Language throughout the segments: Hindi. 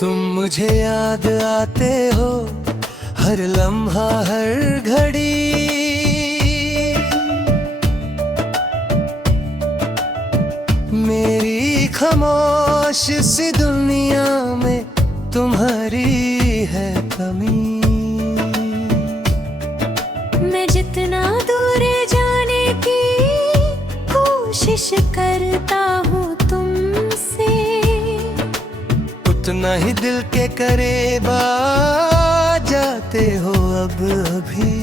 तुम मुझे याद आते हो हर लम्हा हर घड़ी। मेरी खामोश सी दुनिया में तुम्हारी है कमी। मैं जितना दूर जाने की कोशिश करता हूँ तुमसे, उतना ही दिल के करीब आ जाते हो अब अभी।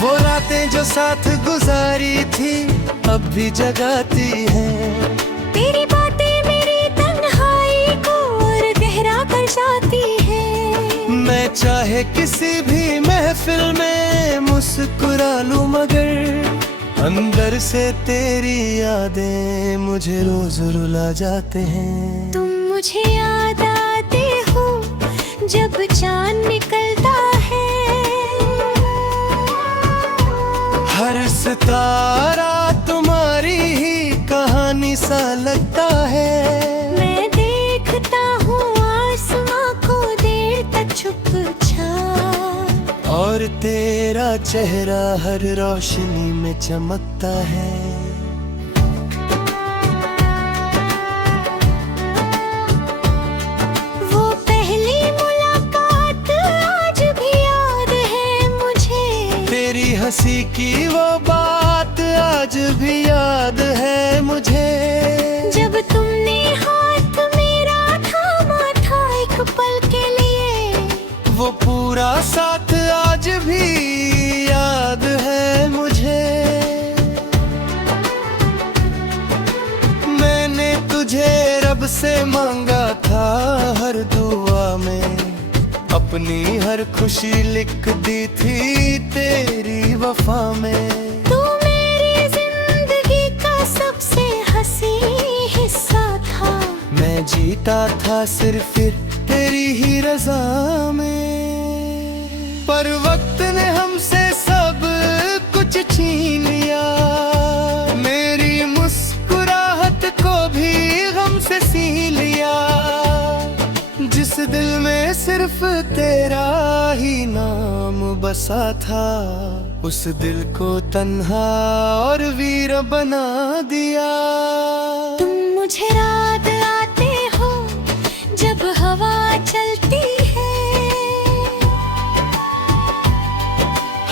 वो रातें जो साथ गुजारी थी अब भी जगाती हैं। तेरी बातें मेरी तन्हाई को और गहरा कर जाती है। मैं चाहे किसी भी महफिल में मुस्कुरा लूं, मगर अंदर से तेरी यादें मुझे रोज रुला जाते हैं। तुम मुझे याद आते हो जब चांद निकलता है। हर सितारा तुम्हारी ही कहानी सा लगता है। मैं देखता हूँ आसमां को देर तक चुपचाप, और तेरा चेहरा हर रोशनी में चमकता है। वो पहली मुलाकात आज भी याद है मुझे। तेरी हंसी की वो बात आज भी याद है मुझे। जब तुमने हाथ मेरा थामा था एक पल के लिए, वो पूरा साथ आज भी याद है मुझे। मैंने तुझे रब से मांगा था हर दुआ में, अपनी हर खुशी लिख दी थी तेरी वफा में। तू मेरी जिंदगी का सबसे हंसी हिस्सा था। मैं जीता था सिर्फ फिर तेरी ही रजा में। पर वक्त ने हमसे सब कुछ छीन लिया, मेरी मुस्कुराहट को भी गम से सी लिया। जिस दिल में सिर्फ तेरा ही नाम बसा था, उस दिल को तन्हा और वीर बना दिया। तुम मुझे रात आते हो जब हवा चलती है।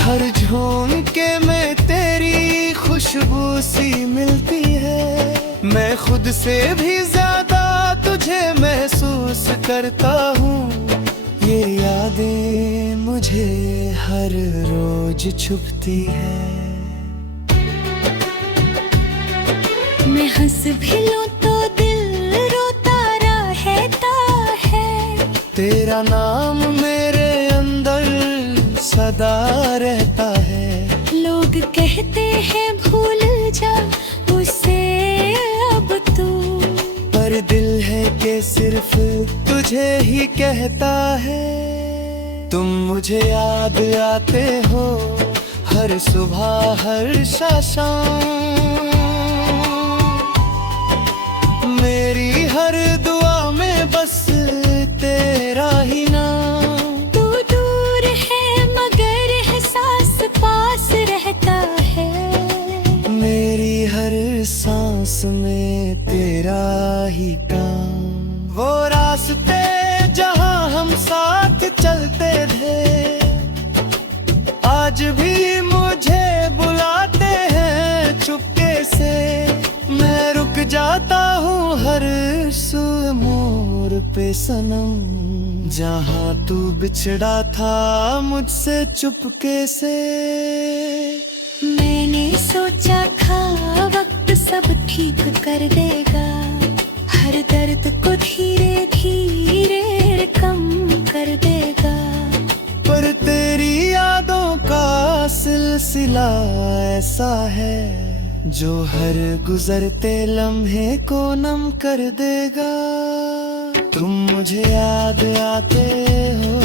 हर झोंके में तेरी खुशबू सी मिलती है। मैं खुद से भी ज्यादा तुझे महसूस करता हूँ। ये यादें मुझे हर रोज छुपती है। मैं हंस भी लूं तो दिल रोता रहता है। तेरा नाम मेरे अंदर सदा रहता है। लोग कहते हैं भूल जा उसे अब तू, पर दिल है कि सिर्फ तुझे ही कहता है। तुम मुझे याद आते हो हर सुबह हर शाम। मेरी हर दुआ में बस तेरा ही नाम। तू दूर है मगर एहसास पास रहता है। मेरी हर सांस में तेरा ही काम। वो रास्ते जहाँ हम साथ चलते थे, आज भी मुझे बुलाते हैं चुपके से। मैं रुक जाता हूँ हर मोड़ पे सनम, जहाँ तू बिछड़ा था मुझसे चुपके से। मैंने सोचा था वक्त सब ठीक कर देगा, हर दर्द को धीरे धीरे कम कर देगा। पर तेरी यादों का सिलसिला ऐसा है जो हर गुजरते लम्हे को नम कर देगा। तुम मुझे याद आते हो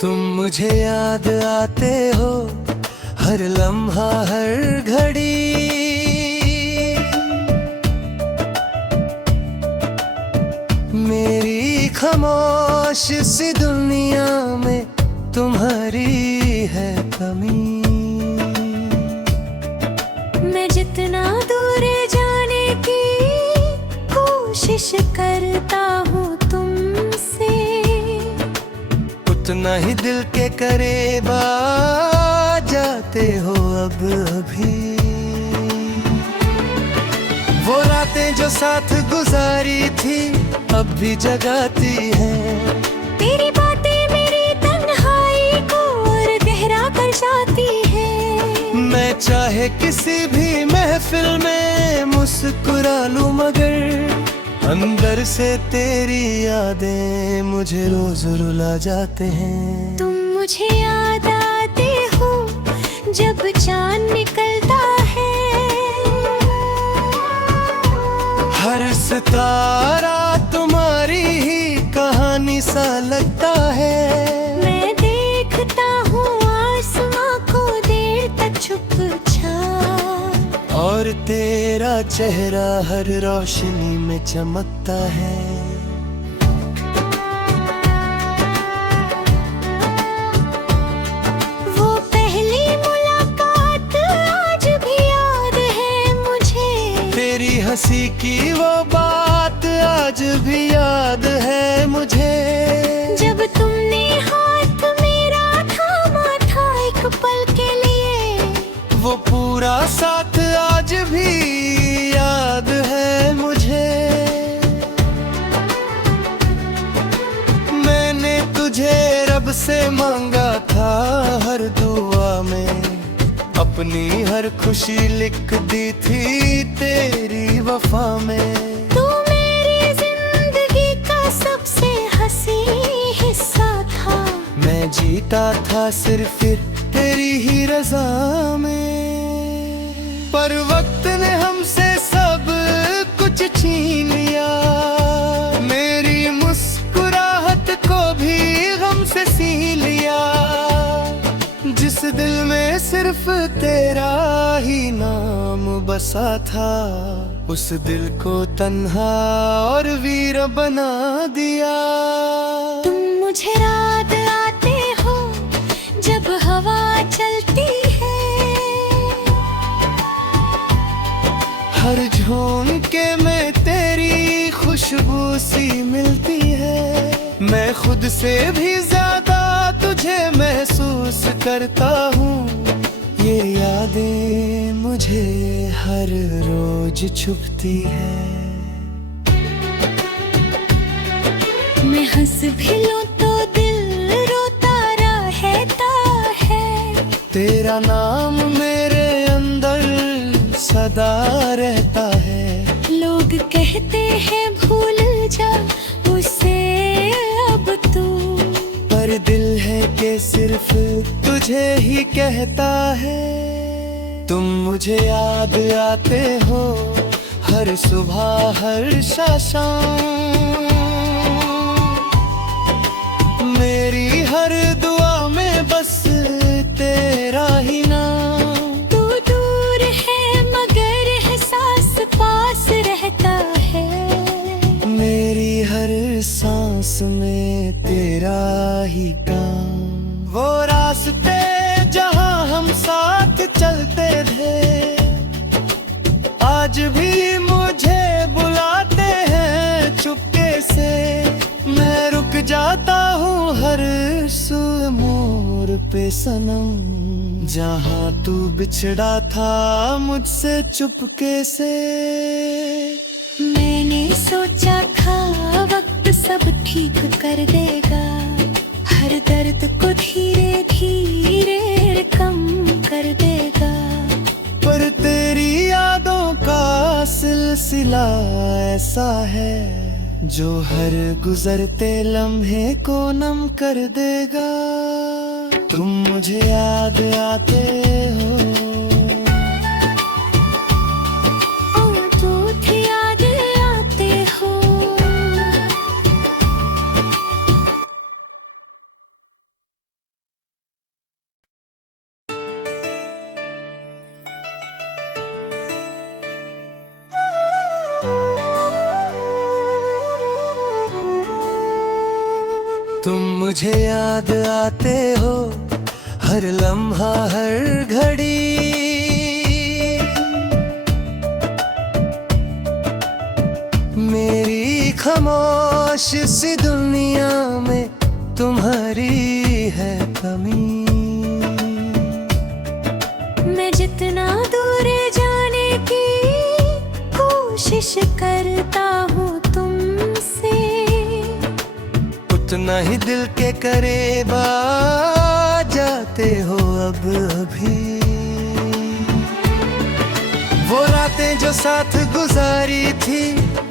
तुम मुझे याद आते हो हर लम्हा हर घड़ी, मेरी खामोश सी दुनिया में तुम्हारी है कमी। मैं जितना दूर जाने की कोशिश करता हूँ तुमसे, उतना ही दिल के करीब आ जाते हो अब अभी। वो रातें जो साथ गुजारी थी अब भी जगाती हैं, तेरी बातें मेरी तन्हाई को और गहरा कर जाती है। मैं चाहे किसी भी महफिल में मुस्कुरा लूं मगर अंदर से तेरी यादें मुझे रोज रुला जाते हैं। तुम मुझे याद आते हो जब चांद निकलता है, हर सितारा तुम्हारी ही कहानी सा लगता है। मैं देखता हूँ आसमां को देर तक छुप-छाप, और तेरा चेहरा हर रोशनी में चमकता है। वो पहली मुलाकात आज भी याद है मुझे, तेरी हंसी की वो बात आज भी याद है मुझे। जब तुमने हाथ मेरा थामा था एक पल के लिए, वो पूरा साथ आज भी याद है मुझे। मैंने तुझे रब से मांगा था हर दुआ में, अपनी हर खुशी लिख दी थी तेरी वफा में। तू मेरी जिंदगी का सबसे हंसी हिस्सा था, मैं जीता था सिर्फ तेरी ही रजा में, पर वक्त ने हमसे सब कुछ छीन लिया। मेरी मुस्कुराहट को भी हमसे सीन लिया, जिस दिल में सिर्फ तेरा ही नाम बसा था, उस दिल को तन्हा और वीर बना दिया। तुम मुझे रात आते हो जब हवा चलती है, हर झोंके में तेरी खुशबू सी मिलती है। मैं खुद से भी ज्यादा तुझे महसूस करता हूँ, ये यादें मुझे हर रोज छुपती है। मैं हंस भी लूं तो दिल रोता रहता है, तेरा नाम मेरे अंदर सदा रहता है। लोग कहते हैं भूल जा उसे अब तू, पर दिल है कि सिर्फ तुझे ही कहता है। तुम मुझे याद आते हो हर सुबह हर शाम, मेरी हर दुआ में बस तेरा ही नाम। तू दूर है मगर एहसास पास रहता है, मेरी हर सांस में तेरा ही काम। वो रास्ते जहाँ हम साथ चलते थे आज भी मुझे बुलाते हैं चुपके से। मैं रुक जाता हूँ हर सुर मोड़ पे सनम, जहाँ तू बिछड़ा था मुझसे चुपके से। मैंने सोचा था वक्त सब ठीक कर देगा, हर दर्द को धीरे धीरे कम कर देगा, पर तेरी यादों का सिलसिला ऐसा है जो हर गुजरते लम्हे को नम कर देगा। तुम मुझे याद आते हो मुझे याद आते हो हर लम्हा हर घड़ी, मेरी खामोश सी दुनिया में तुम्हारी है कमी। मैं जितना दूर जाने की कोशिश करता हूँ तुमसे, उतना ही दिल के करीब आ जाते हो अब अभी। वो रातें जो साथ गुजारी थी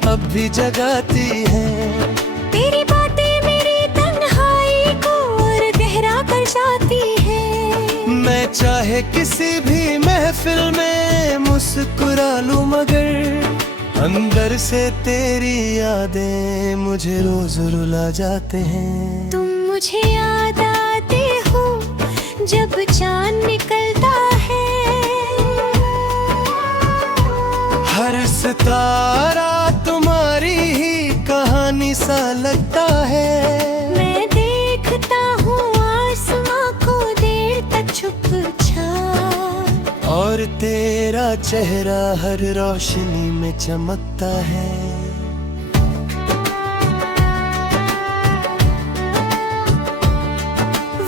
अब भी जगाती हैं, तेरी बातें मेरी तन्हाई को और गहरा कर जाती है। मैं चाहे किसी भी महफिल में मुस्कुरा लूं मगर अंदर से तेरी यादें मुझे रोज रुला जाते हैं। तुम मुझे याद आते हो जब चांद निकलता है, हर सितारा तुम्हारी ही कहानी सा लगता है। मैं देखता हूँ आसमां को देर तक चुपचाप, और तेरा चेहरा हर रोशनी में चमकता है।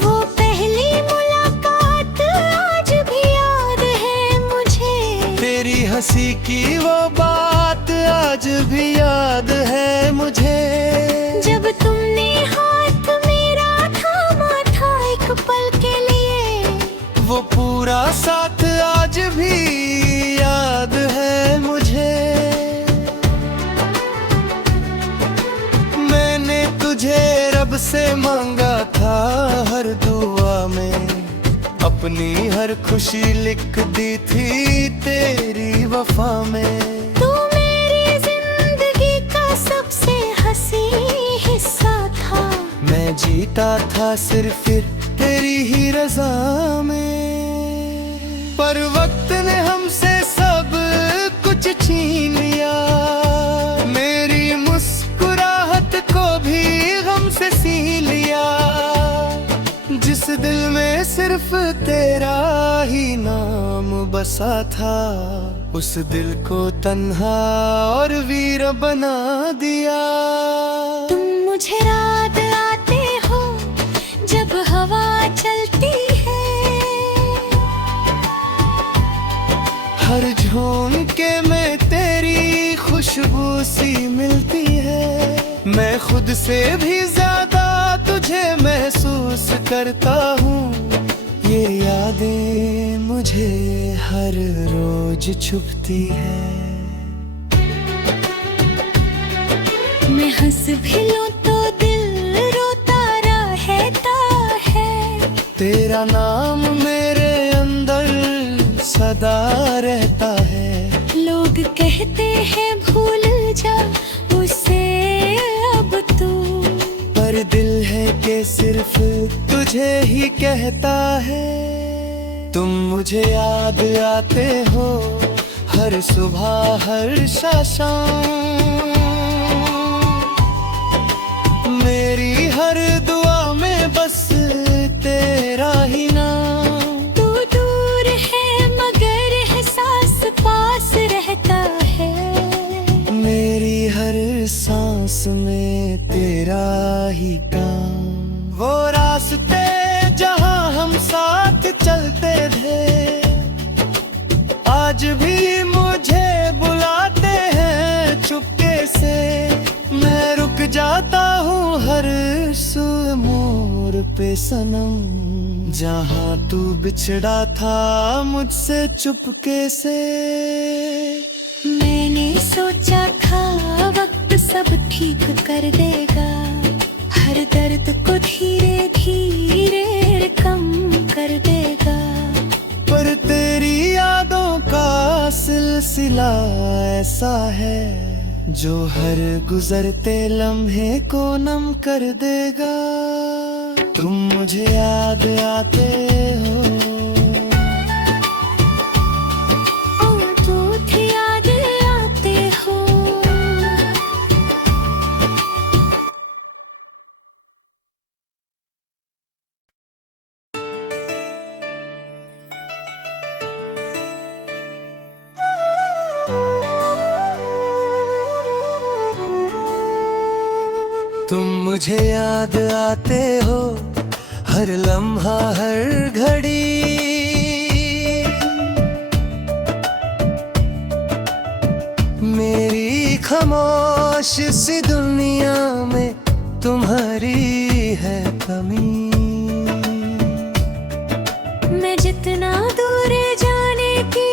वो पहली मुलाकात आज भी याद है मुझे, तेरी हंसी की वो बात आज भी याद है मुझे। जब तुमने हाथ मेरा थामा था एक पल के लिए, वो पूरा साथ आज भी याद है मुझे। मैंने तुझे रब से मांगा था हर दुआ में, अपनी हर खुशी लिख दी थी तेरी वफा में। तू मेरी जिंदगी का सबसे हंसी हिस्सा था, मैं जीता था सिर्फ फिर तेरी ही रजा में, पर वक्त ने हमसे सब कुछ छीन लिया। मेरी मुस्कुराहट को भी गम से सी लिया, जिस दिल में सिर्फ तेरा ही नाम बसा था, उस दिल को तन्हा और वीर बना दिया। तुम मुझे रात आते हो जब हवा चलती है, हर झोंके में तेरी खुशबू सी मिलती है। मैं खुद से भी ज्यादा तुझे महसूस करता हूँ, ये यादें मुझे हर रोज छुपती है। मैं हंस भी लूं तो दिल रोता रहता है, तेरा नाम मेरे अंदर सदा रहता है। लोग कहते हैं भूल जा उसे अब तू, पर दिल है कि सिर्फ तुझे ही कहता है। तुम मुझे याद आते हो हर सुबह हर शाम, मेरी हर दुआ में बस तेरा ही नाम। तू दूर है मगर एहसास पास रहता है, मेरी हर सांस में तेरा ही काम। वो रास्ते जहाँ हम साथ चलते थे आज भी मुझे बुलाते हैं चुपके से। मैं रुक जाता हूँ हर सुर मोड़ पे सनम, जहाँ तू बिछड़ा था मुझसे चुपके से। मैंने सोचा था वक्त सब ठीक कर देगा, हर दर्द को धीरे धीरे कम कर देगा, पर तेरी यादों का सिलसिला ऐसा है जो हर गुजरते लम्हे को नम कर देगा। तुम मुझे याद आते हो तुम मुझे याद आते हो हर लम्हा हर घड़ी। मेरी खामोश सी दुनिया में तुम्हारी है कमी। मैं जितना दूर जाने की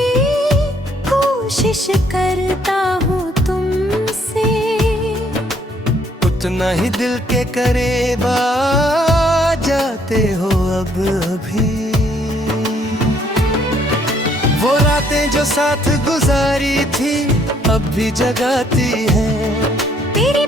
कोशिश करता हूँ तुमसे, उतना ही दिल के करीब आ जाते हो अब अभी। वो रातें जो साथ गुजारी थी अब भी जगाती हैं। तेरी